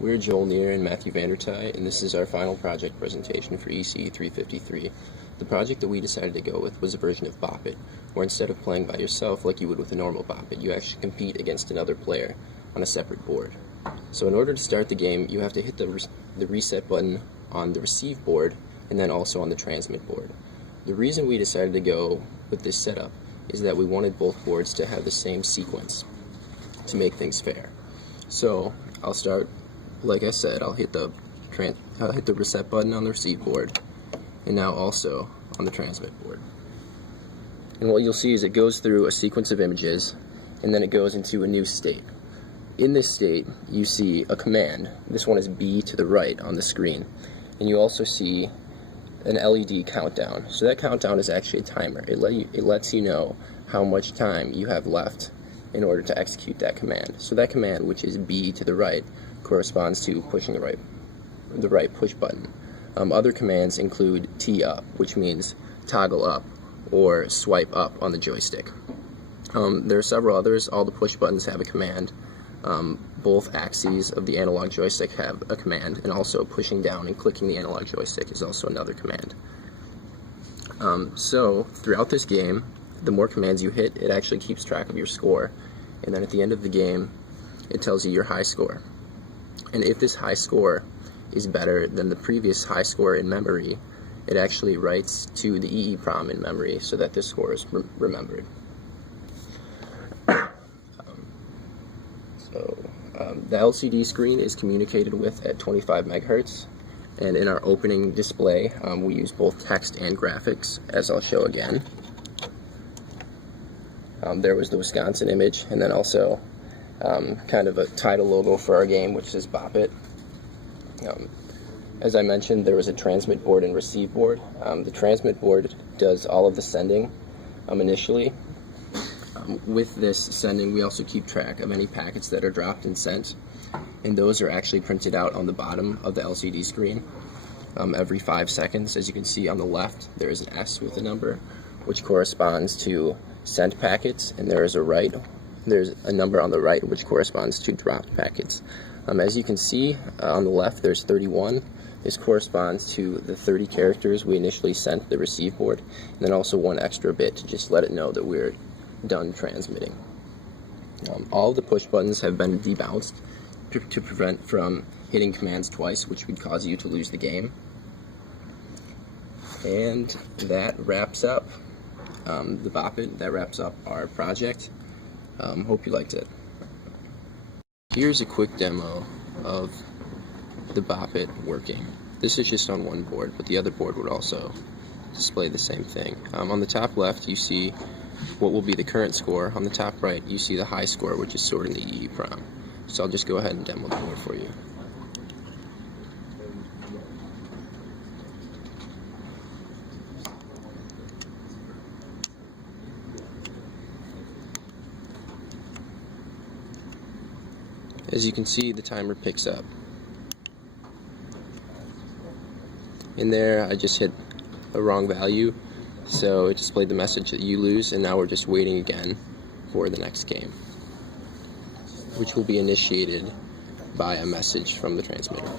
We're Joel, Neher, and Vandertie, and this is our final project presentation for ECE 353. The project that we decided to go with was a version of Bopet, where instead of playing by yourself like you would with a normal Bopet, you actually compete against another player on a separate board. So in order to start the game, you have to hit the reset button on the receive board and then also on the transmit board. The reason we decided to go with this setup is that we wanted both boards to have the same sequence to make things fair. So I'll start, like I said, I'll hit the reset button on the receive board, and now also on the transmit board. And what you'll see is it goes through a sequence of images, and then it goes into a new state. In this state, you see a command. This one is B to the right on the screen, and you also see an LED countdown. So that countdown is actually a timer. It lets you know how much time you have left in order to execute that command. So that command, which is B to the right, corresponds to pushing the right push button. Other commands include T up, which means toggle up or swipe up on the joystick. There are several others. All the push buttons have a command. Both axes of the analog joystick have a command, and also pushing down and clicking the analog joystick is also another command. So throughout this game, the more commands you hit, it actually keeps track of your score, and then at the end of the game, it tells you your high score. And if this high score is better than the previous high score in memory, it actually writes to the EEPROM in memory so that this score is remembered. The LCD screen is communicated with at 25 megahertz, and in our opening display, we use both text and graphics, as I'll show again. There was the Wisconsin image, and then also kind of a title logo for our game, which is Bopet. As I mentioned, there was a transmit board and receive board. The transmit board does all of the sending initially. With this sending, we also keep track of any packets that are dropped and sent, and those are actually printed out on the bottom of the LCD screen every 5 seconds. As you can see on the left, there is an S with a number, which corresponds to sent packets, and there's a number on the right which corresponds to dropped packets. As you can see on the left, there's 31. This corresponds to the 30 characters we initially sent the receive board, and then also one extra bit to just let it know that we're done transmitting. All of the push buttons have been debounced to prevent from hitting commands twice, which would cause you to lose the game. And that wraps up the Bopet. That wraps up our project. Hope you liked it. Here's a quick demo of the Bopet working. This is just on one board, but the other board would also display the same thing. On the top left, you see what will be the current score. On the top right, you see the high score, which is stored in the EEPROM. So I'll just go ahead and demo the board for you. As you can see, the timer picks up. In there, I just hit a wrong value, so it displayed the message that you lose, and now we're just waiting again for the next game, which will be initiated by a message from the transmitter.